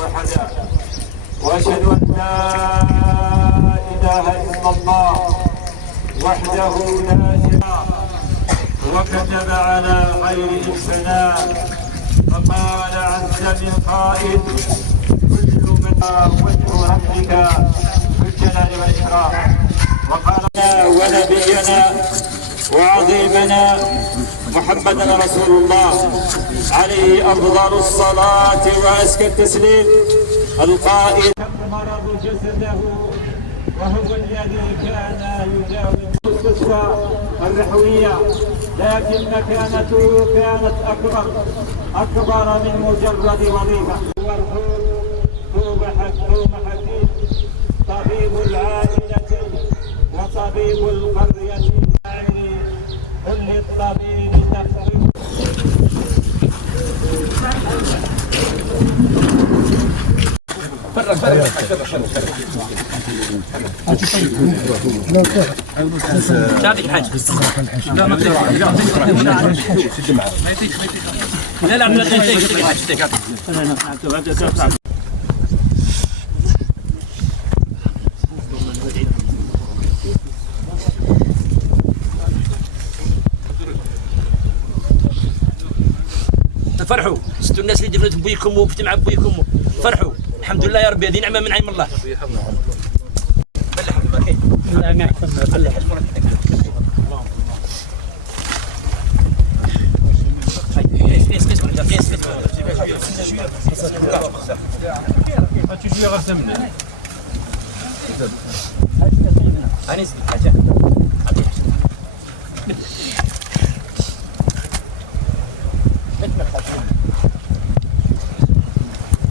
وحدا وأشهد أن لا إله إلا الله وحده لا شريك له وكتب على غيره الثناء فقال عز من قائل كل من وجه ربك ذو الجلال والإكرام. وقال ونبينا وعظيمنا محمدا رسول الله عليه أفضل الصلاة وأزكى التسليم القائل مرض جسده وهو الذي كان يداوي القصة الرحوية، لكن مكانته كانت أكبر من مجرد وظيفة. هو حكيم طبيب العائلة وطبيب القرية كل الطبيب تخرج فرحوا ستوا الناس اللي دفنت بويكم وفتمع بويكم فرحوا الحمد لله يا ربي، هذه نعمه من عين الله.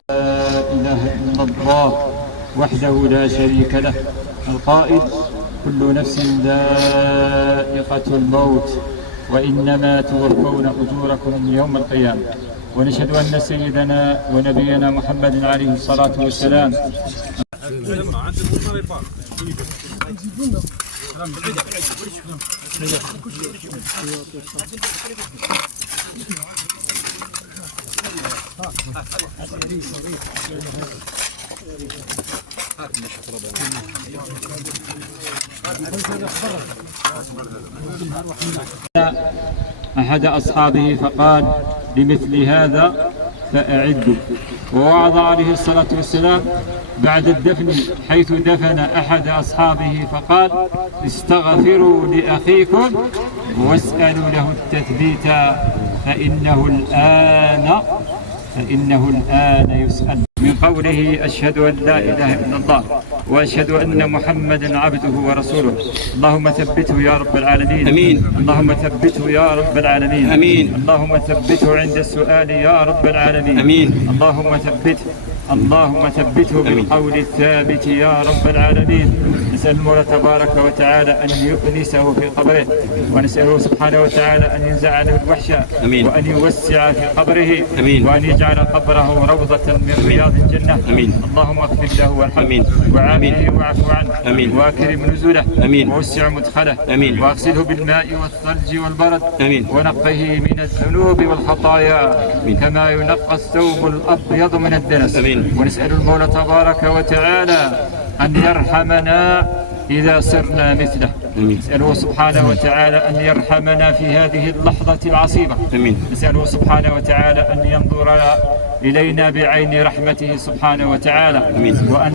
لا إله إلا الله وحده لا شريك له القائل كل نفس ذائقة الموت وإنما توفون أجوركم يوم القيامة. ونشهد أن سيدنا ونبينا محمد عليه الصلاة والسلام أحد أصحابه فقال بمثل هذا فأعدوا. ووعظ عليه الصلاة والسلام بعد الدفن حيث دفن أحد أصحابه فقال استغفروا لأخيكم واسألوا له التثبيت فإنه الآن يسأل. من قوله أشهد أن لا إله إلا الله وأشهد أن محمدا عبده ورسوله. اللهم ثبته يا رب العالمين. أمين. اللهم ثبته يا رب العالمين. أمين. اللهم ثبته عند السؤال يا رب العالمين. أمين. اللهم ثبته بالقول الثابت يا رب العالمين. نسأل المولى تبارك وتعالى أن يؤنسه في قبره، ونسأله سبحانه وتعالى أن ينزع عنه الوحش، وأن يوسع في قبره، وأن يجعل قبره روضة من رياض الجنة. اللهم اغفر له وارحمه وعافه واعف عنه واكرم نزله ووسع مدخله واغسله بالماء والثلج والبرد ونقه من الذنوب والخطايا كما ينقى الثوب الأبيض من الدنس. ونسأل المولى تبارك وتعالى أن يرحمنا إذا صرنا مثله. نسأله سبحانه وتعالى أن يرحمنا في هذه اللحظة العصيبة. نسأله سبحانه وتعالى أن ينظر إلينا بعين رحمته سبحانه وتعالى، وأن